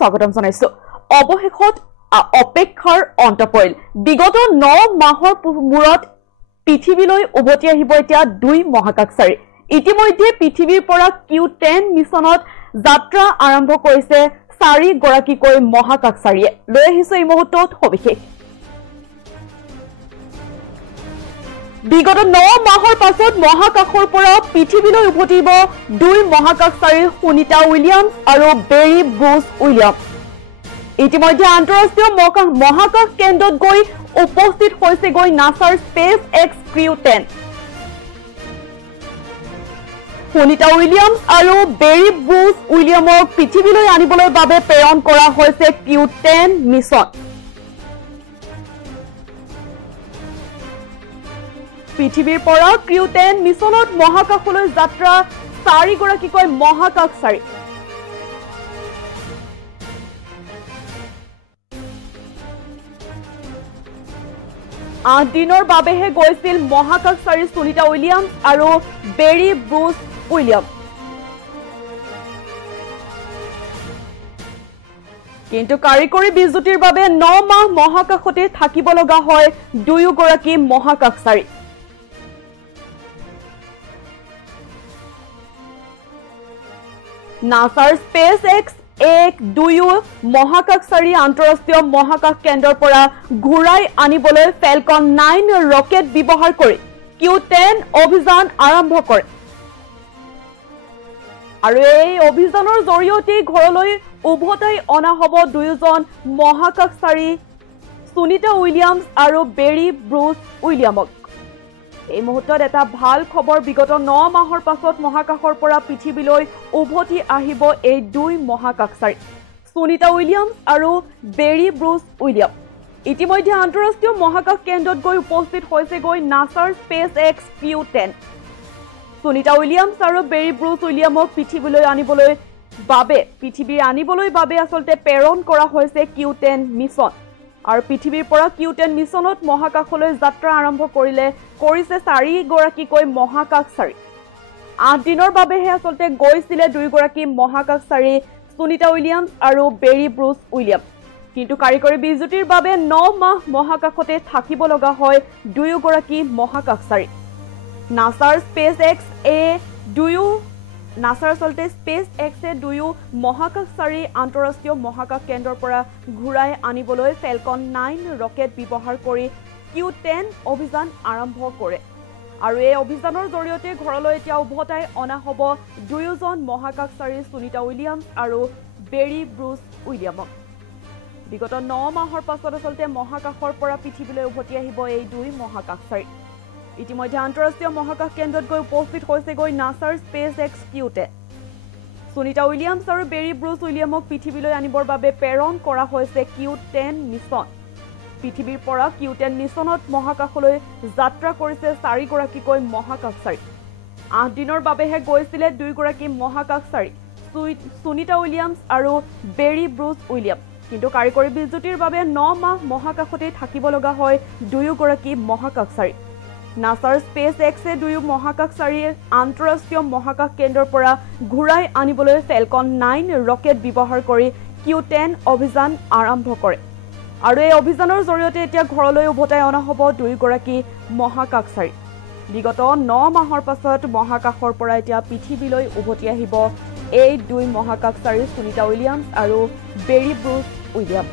স্বাগতম জনাইছো অবশেষত অপেক্ষাৰ অন্ত পৰিল বিগত 9 মাহৰ মূৰত পৃথিৱীলৈ উভতি আহিব এতিয়া দুই মহাকাশচাৰী ইতিমধ্যে পৃথিৱীৰ পৰা Q10 মিছনত যাত্ৰা আৰম্ভ কৰিছে 4 গৰাকীকৈ মহাকাশচাৰীয়ে লৈ আহিছে এই মুহূৰ্তত সবিশেষ বিগত 9 মাহৰ পাছত মহাকাশৰ পৰা পৃথিৱীলৈ উভতিব দুই মহাকাশচাৰী সুনিতা উইলিয়ামছ আৰু বেৰী ব্ৰুচ উইলিয়ামছ ইতিমধ্যে আন্তঃৰাষ্ট্ৰীয় মহাকাশ কেন্দ্ৰত গৈ উপস্থিত হৈছে গৈ নাসাৰ SpaceX Q10 Sunita Williams আৰু বেৰী ব্ৰুচ উইলিয়ামক পৃথিৱীলৈ আনিবলৈ বাবে প্ৰেৰণ কৰা হৈছে Q10 মিছন পৃথিৱীৰ পৰা Q10 মিছনত মহাকাশলৈ যাত্ৰা 4 গৰাকীকৈ মহাকাশচাৰী 8 দিনৰ বাবেহে গৈছিল মহাকাশচাৰী সুনিতা উইলিয়ামছ আৰু বেৰী ব্ৰুচ উইলিয়ামছ কিন্তু কাৰিকৰী বিজুতিৰ বাবে 9 মাহ মহাকাশতে থাকিব লগা হয় দুয়ো গৰাকী মহাকাশচাৰী নাসাৰ স্পেস এক্স এক দুয়ো মহাকাশচাৰী আন্তঃৰাষ্ট্ৰীয় মহাকাশ কেন্দ্ৰৰ পৰা ঘূৰাই আনিবলৈ ফেলকন 9 ৰকেট ব্যৱহাৰ কৰি Q10 অভিযান আৰম্ভ কৰে আৰু এই অভিযানৰ জৰিয়তে ঘৰলৈ উভতাই অনা হ'ব দুয়োজন মহাকাশচাৰী সুনিতা উইলিয়ামছ আৰু বেৰী ব্ৰুচ উইলিয়ামক এই মুহূৰ্তত এটা ভাল খবৰ বিগত 9 মাহৰ পাছত মহাকাশৰ পৰা পৃথিৱীলৈ উভতি আহিব এই দুই মহাকাশচাৰী সুনিতা উইলিয়ামছ আৰু বেৰী ব্ৰুচ উইলিয়াম ইতিমধ্যে আন্তঃৰাষ্ট্ৰীয় মহাকাশ কেন্দ্ৰত গৈ উপস্থিত হৈছে গৈ নাসাৰ SpaceX Q10 Sunita Williams আৰু বেৰী ব্ৰুচ উইলিয়ামক পৃথিৱীলৈ আনিবলৈ বাবে আচলতে প্ৰেৰণ কৰা হৈছে Q10 মিছন আৰু পৃথিৱীৰ পৰা Q10 মিছনত মহাকাশলৈ যাত্ৰা আৰম্ভ কৰিছে 4 গৰাকীকৈ মহাকাশচাৰী 8 দিনৰ বাবেহে আচলতে গৈছিলে 2 গৰাকী মহাকাশচাৰী সুনিতা উইলিয়ামছ আৰু বেৰী ব্ৰুচ উইলিয়াম কিন্তু কাৰিকৰী বিজুতিৰ বাবে 9 মাহ মহাকাশতে থাকিব লগা হয় দুয়ো গৰাকী মহাকাশচাৰী নাসাৰ স্পেস এক্স নাসাৰ চলতে স্পেস এক্সে দুয়ো মহাকাশচাৰী আন্তঃৰাষ্ট্ৰীয় মহাকাশ কেন্দ্ৰৰ পৰা ঘূৰাই আনিবলৈ ফেলকন 9 ৰকেট ব্যৱহাৰ কৰি Q10 অভিযান আৰম্ভ কৰে আৰু এই অভিযানৰ জৰিয়তে ঘৰলৈ এতিয়া উভতাই অনা হ'ব দুয়োজন মহাকাশচাৰী সুনিতা উইলিয়ামছ আৰু বেৰী ব্ৰুচ উইলিয়ামক বিগত 9 মাহৰ পাছত আচলতে মহাকাশৰ পৰা পৃথিৱীলৈ উভতি আহিব এই দুই মহাকাশচাৰী ইতিমধ্যে আন্তঃৰাষ্ট্ৰীয় মহাকাশ কেন্দ্ৰত গৈ উপস্থিত হৈছে গৈ নাসাৰ SpaceX Q10 Sunita Williams আৰু বেৰী ব্ৰুচ উইলিয়ামক পৃথিৱীলৈ আনিবৰ বাবে প্ৰেৰণ কৰা হৈছে Q10 মিছন পৃথিৱীৰ পৰা Q10 মিছনত মহাকাশলৈ যাত্ৰা কৰিছে 4 গৰাকীকৈ মহাকাশচাৰী 8 দিনৰ বাবেহে গৈছিলে 2 গৰাকী মহাকাশচাৰী সুনিতা উইলিয়ামছ আৰু বেৰী ব্ৰুচ উইলিয়াম কিন্তু কাৰিকৰী বিজুতিৰ বাবে 9 মাহ মহাকাশতে থাকিব লগা হয় দুয়ো গৰাকী মহাকাশচাৰী নাসাৰ স্পেস এক্সে দুয়ো মহাকাশচাৰীৰ আন্তঃৰাষ্ট্ৰীয় মহাকাশ কেন্দ্ৰৰ পৰা ঘূৰাই আনিবলৈ ফেলকন 9 ৰকেট ব্যৱহাৰ কৰি Q10 অভিযান আৰম্ভ কৰে আৰু এই অভিযানৰ জৰিয়তে এতিয়া ঘৰলৈ উভতাই অনা হ'ব 2 গৰাকী মহাকাশচাৰী বিগত 9 মাহৰ পাছত মহাকাশৰ পৰা এতিয়া পৃথিৱীলৈ উভতি আহিব এই দুই মহাকাশচাৰী সুনিতা উইলিয়ামছ আৰু বেৰী ব্ৰুচ উইলিয়াম